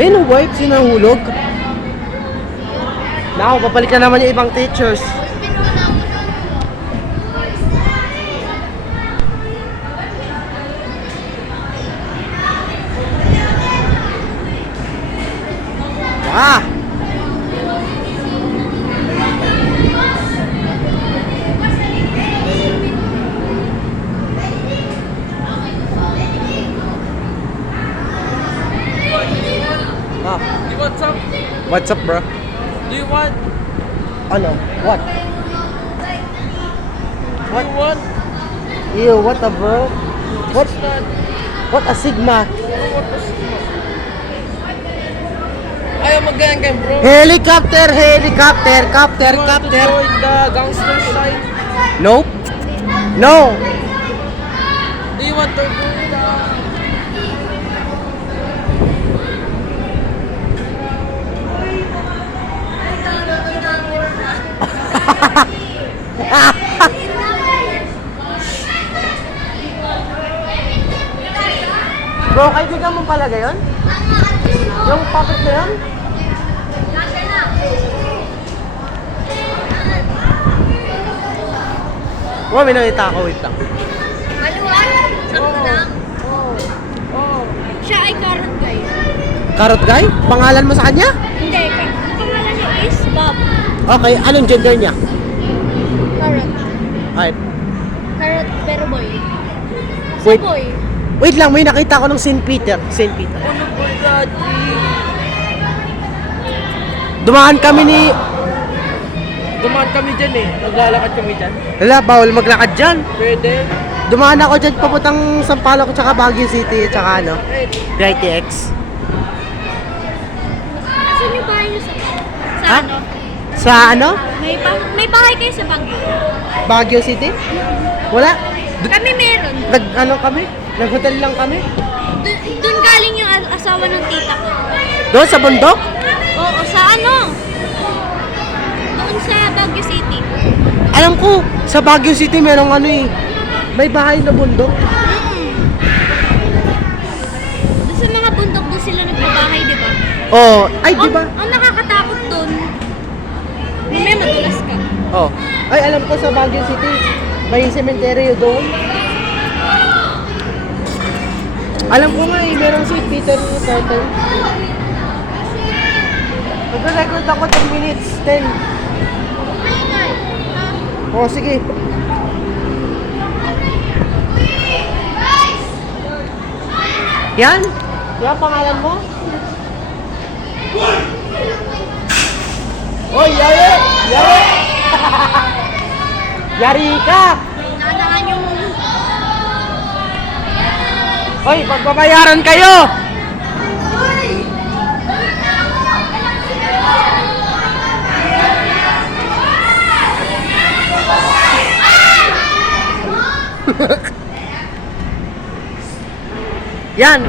Ayun ang wife, sinahulog. Naku, babalik na naman yung ibang teachers. Ah! Ah, What's up? what's up, bro? Do you want? Ano? What? What? Do you want? Ew, what a bro? What? That? What a sigma? What is Ayaw mag-gang bro. Helicopter, helicopter, copter, You want to copter. join the gangster side? Nope. No. Do you want to do the... Bro, kaibigan mo pala gayon? Yung puppet na yun? Wow, may nakita ako. Wait lang. Maluwag? Sakto lang? Oh. Siya ay carrot guy. Carrot guy? Pangalan mo sa kanya? Hindi, ang pangalan niya is Bob. Okay, anong gender niya? Carrot. Ay, Carrot pero boy. Wait. Boy. wait lang, may nakita ko ng St. Peter. St. Peter. Ano po daddy? Dumaan kami ni... Dumaan kami dyan eh. Naglalakad kami dyan. Wala, bawal maglakad dyan. Pwede. Dumaan ako dyan papuntang Sampaloc tsaka Baguio City tsaka ano, PITX. Saan yung bahay niyo sa Ha? ano? Sa ano? May bahay kayo sa Baguio? Baguio City? Wala. Kami meron. Ano kami? Nag-hotel lang kami. Doon galing yung asawa ng tita ko. Doon sa bundok? Oo, sa ano? Doon sa Baguio City. Alam ko, sa Baguio City merong ano eh. May bahay na bundok. Doon sa mga bundok doon sila nagbabahay, di ba? Oh, ay di ba? Ang nakakatakot doon. Mamaya madulas ka. Oh. Ay alam ko sa Baguio City, may cemetery doon. Alam ko nga eh, merong St. Peter Turtle. Nag-record ako 10 minutes, 10. Oh, sige. Yan? Yan pangalan mo? Oy, yari! Yari! Yari ka! Naanaan yung... Oy, pagbabayaran kayo! Yan!